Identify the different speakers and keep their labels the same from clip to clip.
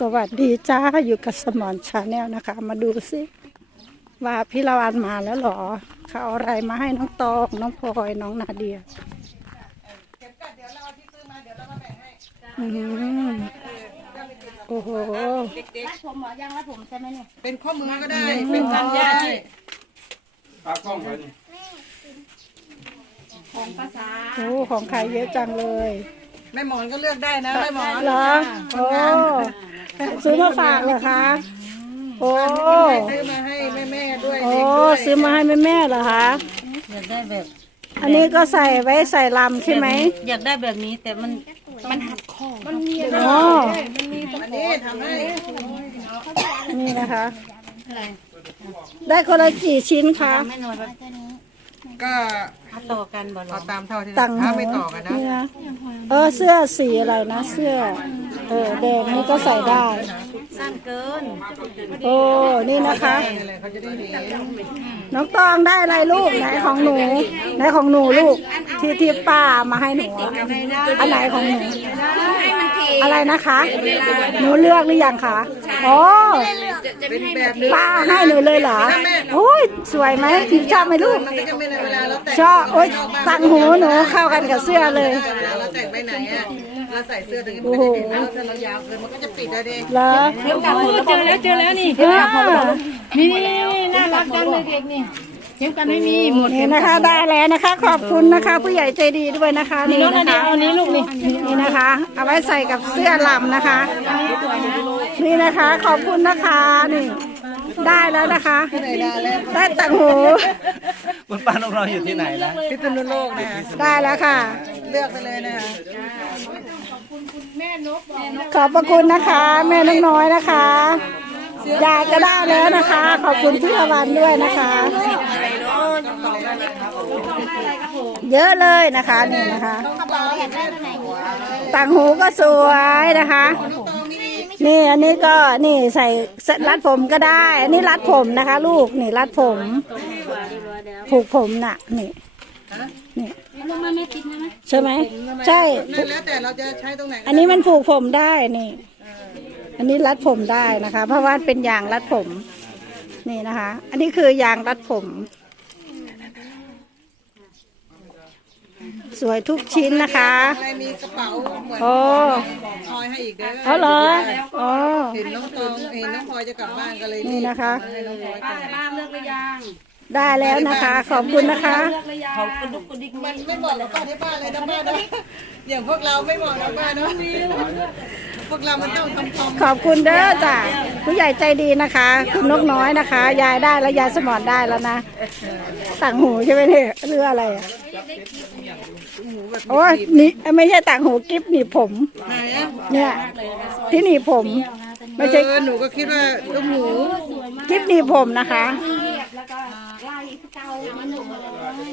Speaker 1: สวัสดีจ้าอยู่กับสมอนชาแนลนะคะ มาดูสิว่าพี่ละวันมาแล้วเหรอเขาเอาอะไรมาให้น้องตองน้องพลอยน้องนาเดียอืมโอ้โห
Speaker 2: รัดผมเหรอยังรัดผมใช่ไหมเนี่ย
Speaker 3: เป็นข้อมือก็ได้ เป็นพันยาได้
Speaker 4: ตากล้องไปนี่
Speaker 2: ของภาษา
Speaker 1: โอ้ของใครเยอะจังเลย
Speaker 3: แม่หมอนก็เลือกได้นะแม่หมอน
Speaker 1: เหรอโอ้ ซื้อมาฝากเหรอคะ โอ้
Speaker 3: ซื้อมาให้แม่แม่ๆด้วย
Speaker 1: โอ้
Speaker 3: เด็กด้วย
Speaker 1: ซื้อมาให้แม่แม่ๆเหรอคะ
Speaker 5: อยากได้แบบ
Speaker 1: อันนี้ก็ใส่ไว้ใส่ลำใช่ไหม
Speaker 5: อยากได้แบบนี้แต่มัน
Speaker 1: อ๋อ
Speaker 3: อันนี้ทำให้
Speaker 1: นี่นะคะได้คนละกี่ชิ้นคะ
Speaker 5: ไม่น้อยแบบ
Speaker 3: ก็
Speaker 5: เอาต่อกันบ่หรอ
Speaker 3: เอาตามเท่าที่
Speaker 1: ตัง
Speaker 3: ถ้าไม่ต่อกันนะ
Speaker 1: นี่นะ เออเสื้อสีอะไรนะเสื้อ เออแดงนี่ก็ใส่ได้
Speaker 5: สั้นเกิน
Speaker 1: โอ้นี่นะคะ
Speaker 3: นี่แหละเขาจะได้เห็น
Speaker 1: น้องตองได้อะไรลูกไหนของหนูไหนของหนูลูกที่ที่ป้ามาให้หนูอะอันไหนของหนู อะไรนะคะ หนูเลือกหรือยังคะอ๋อ
Speaker 3: เป็นแบบนี้
Speaker 1: ป้าให้หนูเลยเหรอโอ้ยสวยไหมชอบไหมลูก
Speaker 3: มันก็จะไม่ในเวลาเราแต่ง
Speaker 1: ชอบโอ๊ยตังหูหนูเข้ากันกับเสื้อเลย
Speaker 3: เวลาเราแต่งไปไหนอะ เราใส่เสื้อถึงมันจะติดแล้วถ้าเรายาวเกินมันก็จะปิดอะเด็ก
Speaker 1: เหรอ
Speaker 5: เจอแล้วเจอแล้วนี่
Speaker 1: เออ
Speaker 5: นี่นี่น่ารักจังเลยเด็กนี่เข็มกันไม่มีหมด
Speaker 1: นี่นะคะได้แล้วนะคะ ขอบคุณนะคะ ผู้ใหญ่ใจดีด้วยนะคะ นี่
Speaker 5: น้องนา
Speaker 1: นะ
Speaker 5: เดีย
Speaker 1: คะ
Speaker 5: เอานี้ลูกนี่
Speaker 1: นี่นะคะ เอาไว้ใส่กับเสื้อลำนะคะ นี่นะคะ ขอบคุณนะคะนี่ ได้แล้วนะคะ ได้ตังหู
Speaker 4: คุณป้าน้องเราอยู่ที่ไหนนะ
Speaker 3: พิษณุโลกนะคะ
Speaker 1: ได้แล้วค่ะ
Speaker 3: เลือกไปเลยนะคะ
Speaker 1: ขอบพระคุณนะคะ แม่น้องน้อยนะคะยายก็ได้แล้วนะคะ ขอบคุณพี่ละวันด้วยนะคะ เยอะเลยนะคะนี่นะคะ ต่างหูก็สวยนะคะ นี่อันนี้ก็นี่ใส่รัดผมก็ได้ อันนี้รัดผมนะคะ ลูกนี่รัดผม ผูกผมน่ะ นี่นี่
Speaker 2: ลงมาไม่ติน
Speaker 1: ใช่ไหมใช่
Speaker 3: นั่นแล้วแต่เราจะใช้ตรงไหน
Speaker 1: อันนี้มันผูกผมได้นี่ อันนี้รัดผมได้นะคะ เพราะว่าเป็นยางรัดผม นี่นะคะ อันนี้คือยางรัดผม สวยทุกชิ้นนะคะ
Speaker 3: อะไรมีกระเป๋าเหมือน
Speaker 1: โอ้
Speaker 3: คอยให้อีกเด้อ
Speaker 1: เขาเหรออ๋อ
Speaker 3: เห็นน้องตองเห็นน้องพลอยจะกลับบ้านก็เลยรีบ
Speaker 1: นี่นะคะ
Speaker 3: ให้น้องพลอยก่อน
Speaker 2: ป้าเลือกหรือยัง
Speaker 1: ได้แล้วนะคะ ขอบคุณนะคะ
Speaker 2: เลือกหรือยัง
Speaker 3: มันไม่เหมาะกับป้าที่บ้านเลยนะป้านะอย่างพวกเราไม่เหมาะนะป้าเนาะพวกเรามันต้องทำความ
Speaker 1: ขอบคุณเด้อจ้ะผู้ใหญ่ใจดีนะคะ คุณนกน้อยนะคะ ยายได้แล้วยายสมอนได้แล้วนะต่างหูใช่ไหมเนี่ยเรืออะไร อะโอ้ยนี่ไม่ใช่ต่างหูกิฟหนีบผม
Speaker 3: ไหนอะ
Speaker 1: เนี่ย ที่หนีบผม ไม่ใช่
Speaker 3: เออหนูก็คิดว่าลูกหมู
Speaker 1: กิฟหนีบผมนะคะ
Speaker 2: แล้วก็ไล่เตามันหนูเลย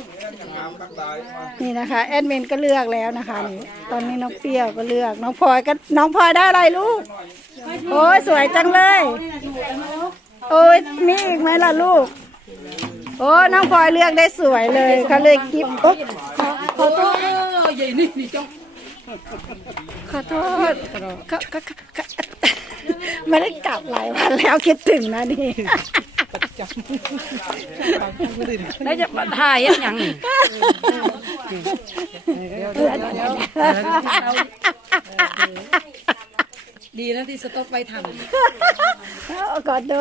Speaker 1: นี่นะคะแอดมินก็เลือกแล้วนะคะนี่ตอนนี้น้องเปรี้ยวก็เลือก น้องพลอยก็น้องพลอยได้อะไรลูกโอ้ยสวยจังเลย โอ้ยมีอีกไหมล่ะลูก โอ้น้องพลอยเลือกได้สวยเลยเขาเลยกิฟอุ๊บขอขอโทษ
Speaker 2: ยนี่นี่จ้อง
Speaker 1: ขอโทษขอขอขอขอไม่ได้กลับหลายวันแล้วคิดถึงนะนี่
Speaker 5: แล้วจะมาถ่ายยังยัง
Speaker 3: ดีนะที่สต๊อกไปทำ
Speaker 1: ขอโท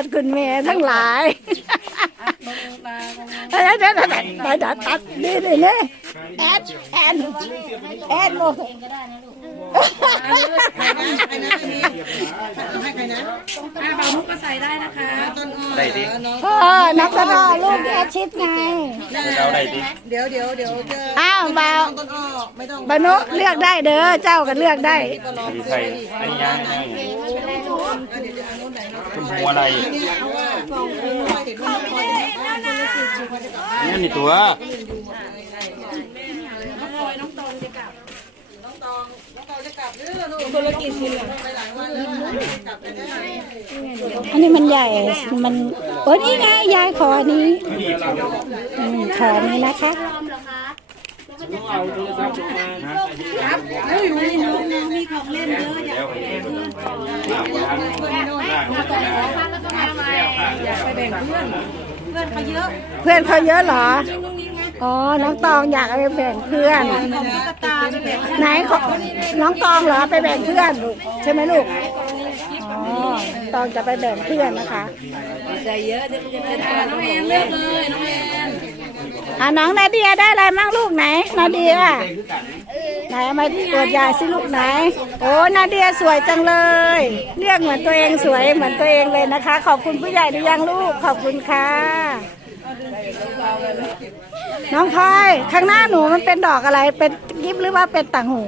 Speaker 1: ษคุณแม่ทั้งหลายเดี๋ยวเดี๋ยวเดี๋ยวตัดนี่นี่ ดแอนแอนโมำ
Speaker 3: ใครนะใครนะมีให้ใครนะ
Speaker 2: อ่าบามุกก็ใส่ได้นะคะ
Speaker 3: ต้นอ้อ
Speaker 4: ได้ดิ
Speaker 3: น้อง
Speaker 1: เออนักตลอลูกแอดชิดไง
Speaker 4: เอาได้ดิ
Speaker 3: เดี๋ยวเดี๋ยวเดี๋ยวเจอ
Speaker 1: อ้าวบ่าว
Speaker 3: ต้นอ้อไม่ต้อง
Speaker 1: บานุเลือกได้เด้อเจ้าก็เลือกได้
Speaker 4: ดีใส่อันนี้ยังไง
Speaker 3: เดี๋ยวจะเอาโน้นไหนเนาะ
Speaker 4: คุณหัวอะไร
Speaker 3: เนี่ยเพราะว่าพอเห็นว่าน้องพลอยจะกลับบ้านคนละสิบคนจะกลับบ้าน
Speaker 4: นี่นี่ตัว
Speaker 3: น้ องจะกลับเด้อลูกคนละกี่ชิ้น
Speaker 1: อันนี้มันใหญ่ มัน โอ้นี่ไงยายขออันนี้อืมขออันนี้นะคะ
Speaker 2: พร้อมเหรอคะ
Speaker 1: เพื่อนเขาเยอะเหรอ อ๋อ น้องตองอยากเอาไปแบ่งเพื่อน ไหนของน้องตองเหรอไปแบ่งเพื่อนลูกใช่ไหมลูก อ๋อ ตองจะไปแบ่งเพื่อนนะคะ
Speaker 2: น้องแอนเลือกเลยน้องแอน
Speaker 1: อะน้องนาเดียได้อะไรมั่งลูกไหน นาเดียไหนเอามาตรวจยายสิลูกไหน โอ้นาเดียสวยจังเลย เรียกเหมือนตัวเองสวยเหมือนตัวเองเลยนะคะ ขอบคุณผู้ใหญ่หรือยังลูกขอบคุณค่ะ น้องพลอยข้างหน้าหนูมันเป็นดอกอะไรเป็นกิฟหรือว่าเป็นต่างหู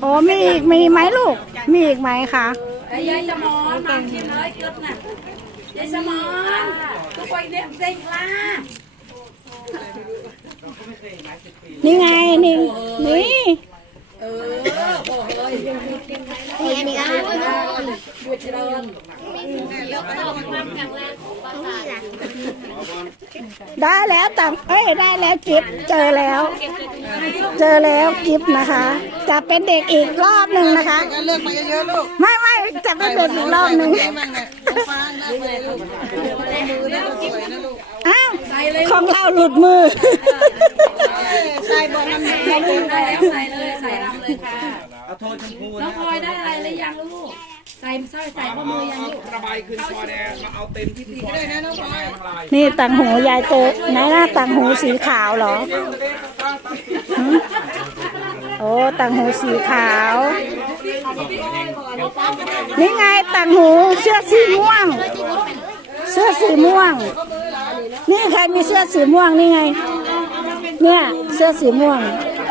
Speaker 1: โอ้มีอีกมีไหมลูก มีอีกไหมคะ
Speaker 2: ไอ้ยายสมอนมาชิมเลยเกิดน่ะยายสมอนทุกคนเนี่ยเต็งล่า
Speaker 1: นี่ไงนี่นี่ได้แล้วต่างเอ้ยได้แล้วกิฟเจอแล้ว เจอแล้วกิฟนะคะ จะเป็นเด็กอีกรอบหนึ่งนะคะ
Speaker 3: ก็เลือกมาเยอะๆลูก
Speaker 1: ไม่ไม่จะเป็นเด็กอีกรอบหนึ่ง
Speaker 3: ใส่มาเนี่ยฟางเลือกมาเลยลูกมือได้สวยนะลูก
Speaker 1: อ้าวของเราหลุดมือ
Speaker 3: ใส่บอลน้ำหนัก
Speaker 2: ได้แล้วใส่เลยใส่เอาเลยค่ะ
Speaker 4: เอาโทษชมพู
Speaker 2: น้อ
Speaker 4: นะ
Speaker 2: งพลอยได้อะไรหรือยังลูกใส่สร้อยใส่ข้อมือยังลูก
Speaker 4: ระบายขึ้นคอแดงมาเอาเต็มที่ที่
Speaker 3: เลยนะน้องพลอย
Speaker 1: นี่ต่างหูยายเจอไหนหน้าต่างหูสีขาวเหรอหืมโอ้ต่างหูสีขาว นี่ไงต่างหูเสื้อสีม่วง เสื้อสีม่วง นี่ใครมีเสื้อสีม่วงนี่ไง เนี่ยเสื้อสีม่วง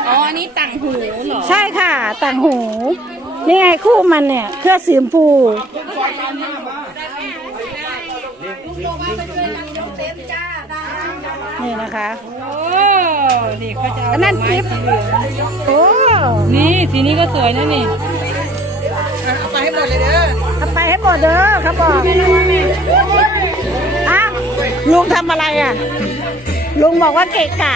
Speaker 2: อ๋ออันนี้ต่างหูเหรอ
Speaker 1: ใช่ค่ะ ต่างหู นี่ไงคู่มันเนี่ยเครื่องสีชมพู นี่นะคะ
Speaker 5: โอ้นี่เขาจะเอา
Speaker 1: อันนั้นกิฟโอ้
Speaker 5: นี่สีนี้ก็สวยนะนี่
Speaker 3: เอาไปให้หมดเลยเด้อ
Speaker 1: เอาไปให้หมดเด้อเขาบอกอ้าวลุงทำอะไรอะ ลุงบอกว่าเกะกะ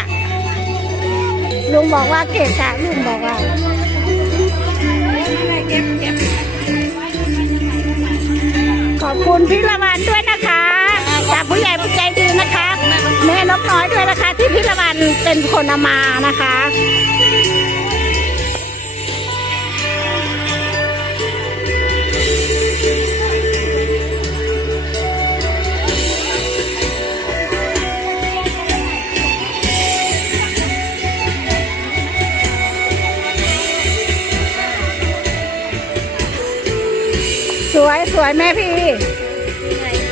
Speaker 1: ลุงบอกว่าเกะกะลุงบอกว่าขอบคุณพี่ละวันด้วยนะคะจากผู้ใหญ่ผู้ใจดีนะคะแม่นกน้อยด้วยนะคะ ที่พี่ละวันเป็นคนเอามานะคะ สวยสวยแม่พี่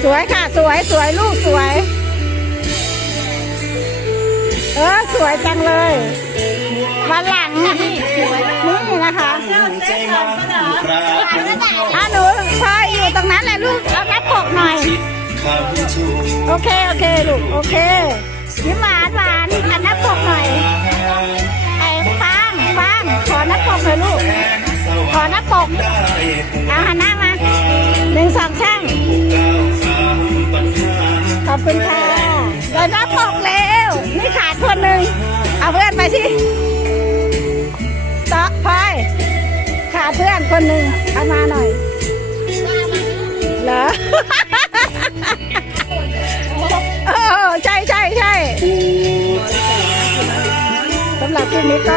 Speaker 1: สวยค่ะ สวยสวยลูกสวย เออสวยจังเลยวันหลังนี่นะคะอะหนูพลอยอยู่ตรงนั้นแหละลูกเอาหน้าปกหน่อย โอเค โอเคลูก โอเคยิ้มหวานหวานอันหน้าปกหน่อยไอ้ฟังฟังขอหน้าปกหน่อยลูก ขอหน้าปก อบคุณค่ะเดินหน้าปกเร็วนี่ขาดคนหนึ่ง เอาเพื่อนไปสิต๊อกพลอยขาดเพื่อนคนหนึ่งเอามาหน่อย เหรอเออใช่ใช่ใช่สำหรับคลิปนี้ก็